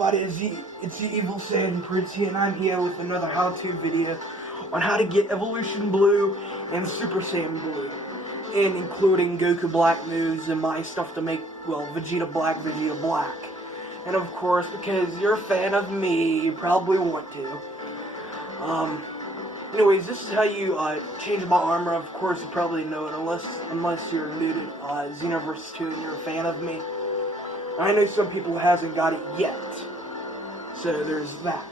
everybody, it's the Evil Saiyan Prince here, and I'm here with another how-to video on how to get Evolution Blue and Super Saiyan Blue, and including Goku Black moves and my stuff to make, well, Vegeta Black. And of course, because you're a fan of me, you probably want to. Anyways, this is how you change my armor. Of course, you probably know it, unless you're new to xv2 and you're a fan of me. I know some people who hasn't got it yet, so there's that.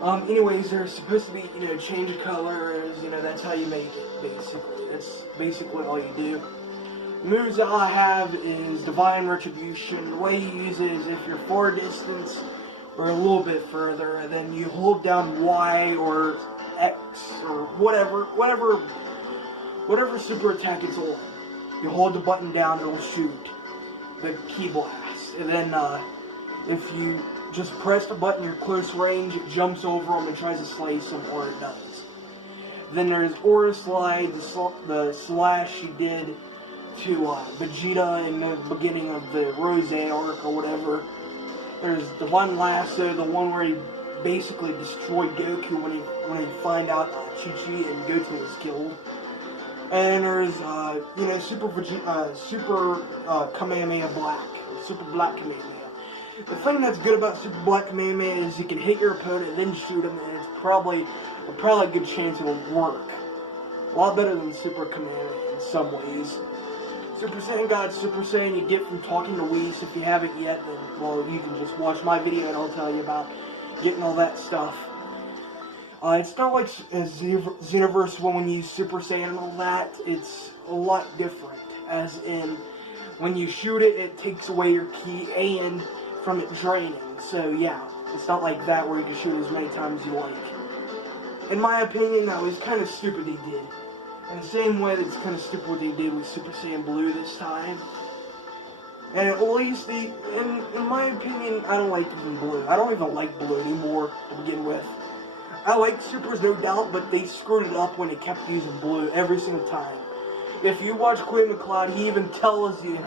Anyways, there's supposed to be, change of colors, that's how you make it, basically. That's basically all you do. Moves that I have is Divine Retribution. The way you use it is if you're far distance or a little bit further, and then you hold down Y or X or whatever super attack it's on. You hold the button down, it'll shoot the ki blast. And then if you just press the button, you're close range, it jumps over them and tries to slice them, or it does. Then there's Aura Slide, the slash you did to Vegeta in the beginning of the Rose arc or whatever. There's Divine Lasso, the one where he basically destroyed Goku when he find out Chi-Chi and Goku was killed. And there's Super Kamehameha Black, or Super Black Kamehameha. The thing that's good about Super Black Kamehameha is you can hit your opponent and then shoot him, and it's probably a good chance it'll work. A lot better than Super Kamehameha in some ways. Super Saiyan God, Super Saiyan you get from talking to Whis. If you haven't yet, then, well, you can just watch my video and I'll tell you about getting all that stuff. It's not like Xenoverse when you use Super Saiyan and all that. It's a lot different. As in, when you shoot it, it takes away your ki and from it draining. So, yeah, it's not like that where you can shoot as many times as you like. In my opinion, that was kind of stupid he did. In the same way that it's kind of stupid what they did with Super Saiyan Blue this time. And at least, in my opinion, I don't like even Blue. I don't even like Blue anymore to begin with. I like Supers, no doubt, but they screwed it up when they kept using Blue every single time. If you watch Quinn McLeod, he even tells you in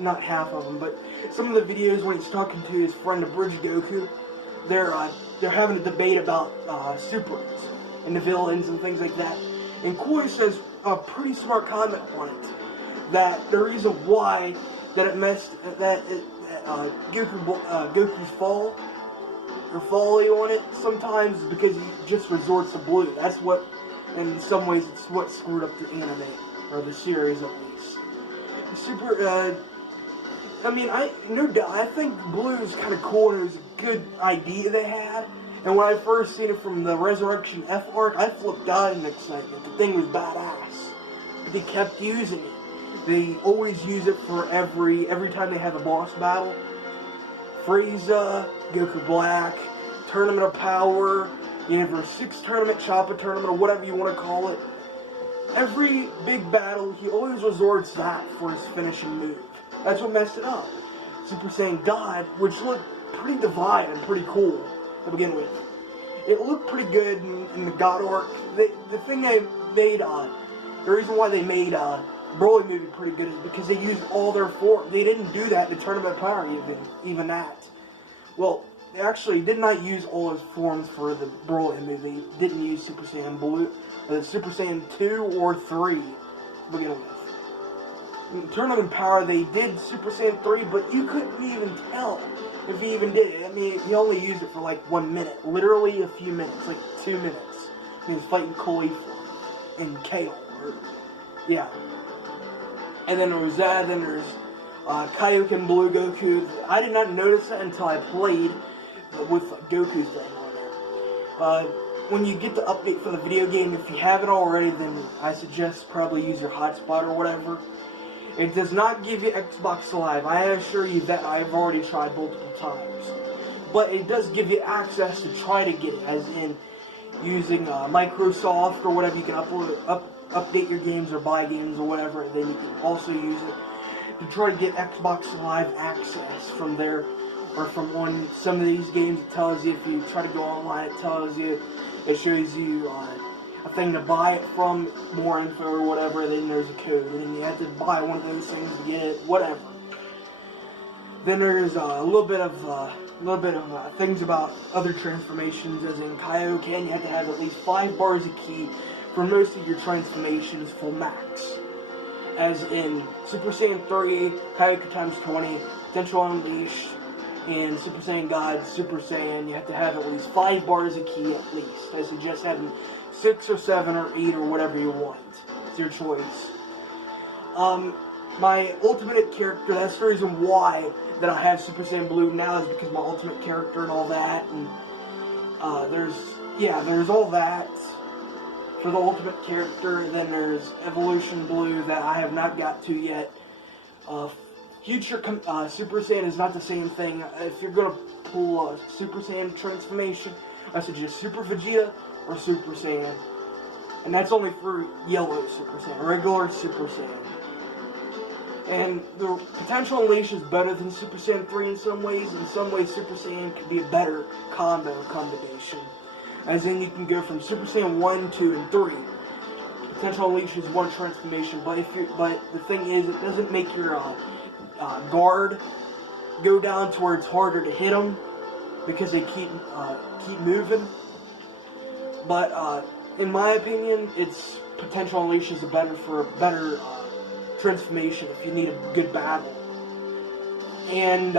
not half of them, but some of the videos when he's talking to his friend, the Bridge Goku, they're having a debate about Supers and the villains and things like that. And Koi says a pretty smart comment on it, that the reason why Goku's folly on it sometimes is because he just resorts to Blue. That's what, in some ways, it's what screwed up the anime, or the series at least. No doubt, I think Blue is kind of cool, and it was a good idea they had. And when I first seen it from the Resurrection F arc, I flipped out in excitement. The thing was badass. But they kept using it. They always use it for every time they have a boss battle. Frieza, Goku Black, Tournament of Power, Universe 6 Tournament, Choppa Tournament, or whatever you want to call it. Every big battle, he always resorts that for his finishing move. That's what messed it up. Super Saiyan God, which looked pretty divine and pretty cool to begin with. It looked pretty good in the God arc. The thing they made, the reason why they made Broly movie pretty good is because they used all their forms. They didn't do that in the Tournament of Power, even that. Well, they actually did not use all his forms for the Broly movie. Didn't use Super Saiyan Blue, Super Saiyan 2 or 3 to begin with. In Tournament of Power, they did Super Saiyan 3, but you couldn't even tell if he even did it. I mean, he only used it for like 1 minute. Literally a few minutes, like 2 minutes. He was fighting Caulifla and Kale. Yeah. And then there was that, then there's Kaioken Blue Goku. I did not notice that until I played with Goku's thing on there. When you get the update for the video game, if you haven't already, then I suggest probably use your hotspot or whatever. It does not give you Xbox Live. I assure you that I've already tried multiple times. But it does give you access to try to get it, as in using Microsoft or whatever. You can update your games or buy games or whatever, and then you can also use it to try to get Xbox Live access from there, or from on some of these games. It tells you, if you try to go online, it shows you a thing to buy it from, more info or whatever, then there's a code, and then you have to buy one of those things to get it, whatever. Then there's a little bit of things about other transformations, as in Kaioken, you have to have at least 5 bars of ki for most of your transformations full max. As in Super Saiyan 3, Kaioken times 20, Potential Unleashed, and Super Saiyan God, Super Saiyan, you have to have at least 5 bars of ki at least. I suggest having 6 or 7 or 8 or whatever you want. It's your choice. My ultimate character, that's the reason why that I have Super Saiyan Blue now, is because my ultimate character and all that, and there's all that for the ultimate character. Then there's Evolution Blue that I have not got to yet. Future Super Saiyan is not the same thing. If you're gonna pull a Super Saiyan transformation, I suggest Super Vegeta or Super Saiyan, and that's only for yellow Super Saiyan, regular Super Saiyan. And the Potential Unleash is better than Super Saiyan 3 in some ways. In some ways, Super Saiyan could be a better combination. As in, you can go from Super Saiyan 1, 2, and 3. Potential Unleash is one transformation, but the thing is, it doesn't make your guard go down to where it's harder to hit them because they keep moving. But in my opinion, it's Potential Unleash is a better transformation if you need a good battle. And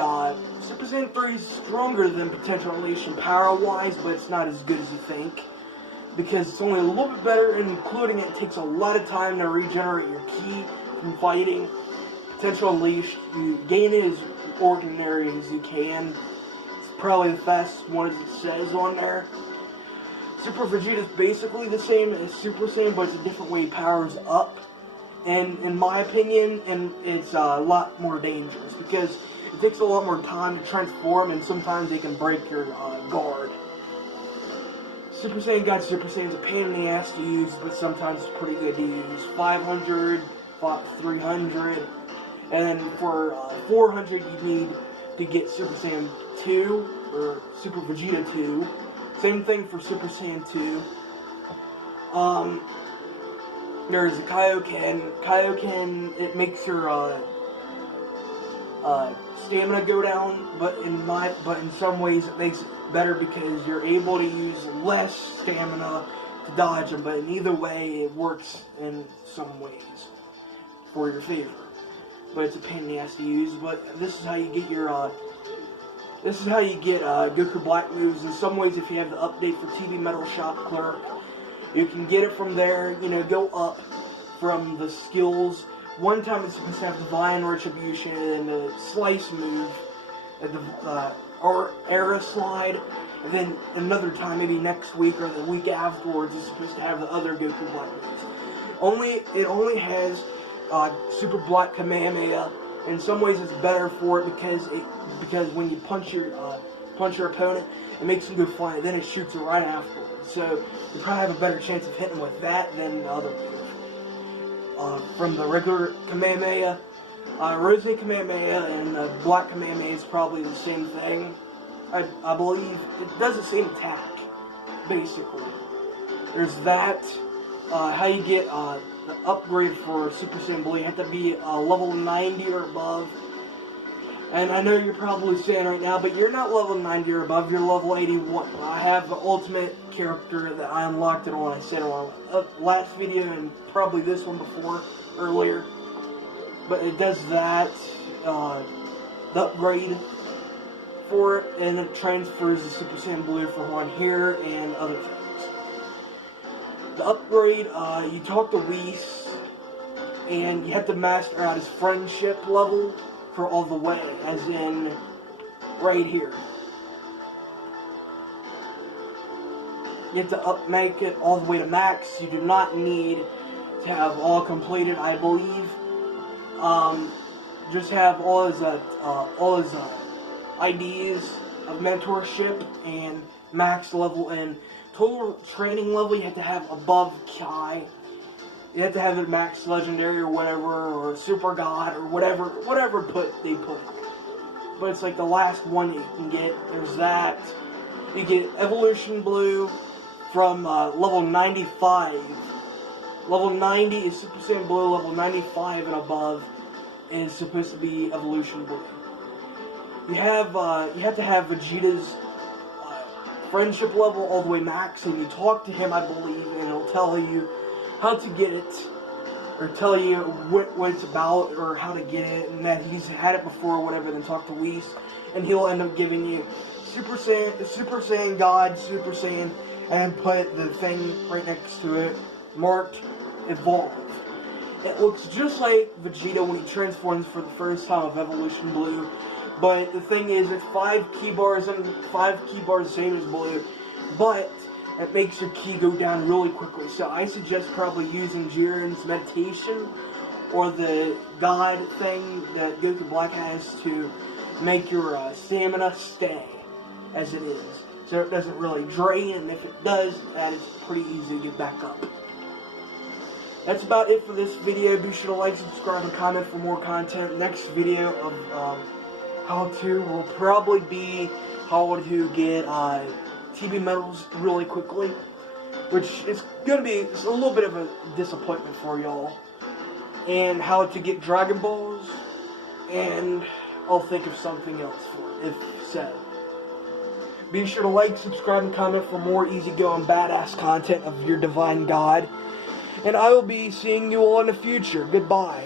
Super Saiyan 3 is stronger than Potential Unleash power-wise, but it's not as good as you think, because it's only a little bit better, and including it takes a lot of time to regenerate your ki from fighting. Potential Unleash, you gain it as ordinary as you can. It's probably the fastest one, as it says on there. Super Vegeta is basically the same as Super Saiyan, but it's a different way it powers up. And in my opinion, it's a lot more dangerous because it takes a lot more time to transform, and sometimes they can break your guard. Super Saiyan God Super Saiyan is a pain in the ass to use, but sometimes it's pretty good to use. 500, 300, and for 400 you need to get Super Saiyan 2 or Super Vegeta 2. Same thing for Super Saiyan 2. There's a Kaioken. Kaioken, it makes your stamina go down, but in some ways it makes it better because you're able to use less stamina to dodge them. But in either way, it works in some ways for your favor. But it's a pain in the ass to use. But this is how you get your Goku Black moves. In some ways, if you have the update for TV Metal Shop Clerk, you can get it from there, go up from the skills. One time it's supposed to have Divine Retribution and the Slice move, at the or Era Slide, and then another time, maybe next week or the week afterwards, it's supposed to have the other Goku Black moves. It only has Super Black Kamehameha. In some ways it's better for it because when you punch your opponent, it makes him go flying, then it shoots it right afterwards. So you probably have a better chance of hitting with that than the other move. From the regular Kamehameha, Rosy Kamehameha and the Black Kamehameha is probably the same thing. I believe it does the same attack, basically. There's that. How you get the upgrade for Super Saiyan Blue, you have to be level 90 or above. And I know you're probably saying right now, but you're not level 90 or above, you're level 81. I have the ultimate character that I unlocked it on, I said on last video and probably this one earlier. But it does that, the upgrade for it, and it transfers the Super Saiyan Blue for one here and other things. The upgrade, you talk to Whis, and you have to master out his friendship level for all the way, as in right here. You have to make it all the way to max. You do not need to have all completed, I believe. Just have all his IDs of mentorship and max level and total training level. You have to have above Kai. You have to have it max legendary or whatever, or super god or whatever they put. But it's like the last one you can get. There's that. You get Evolution Blue from level 95. Level 90 is Super Saiyan Blue. Level 95 and above is supposed to be Evolution Blue. you have to have Vegeta's friendship level all the way max, and you talk to him, I believe, and it'll tell you how to get it, or tell you what it's about, or how to get it, and that he's had it before, or whatever. Then talk to Whis, and he'll end up giving you Super Saiyan God, Super Saiyan, and put the thing right next to it, marked Evolve. It looks just like Vegeta when he transforms for the first time of Evolution Blue, but the thing is, it's 5 ki bars, and 5 ki bars the same as Blue, but it makes your ki go down really quickly. So I suggest probably using Jiren's meditation or the God thing that Goku Black has to make your stamina stay as it is, so it doesn't really drain, and if it does, that is pretty easy to get back up. That's about it for this video. Be sure to like, subscribe, and comment for more content. Next video of how-to will probably be how to get TB medals really quickly, which is going to be a little bit of a disappointment for y'all, and how to get Dragon Balls, and I'll think of something else for it, if so. Be sure to like, subscribe, and comment for more easygoing badass content of your divine God, and I will be seeing you all in the future. Goodbye.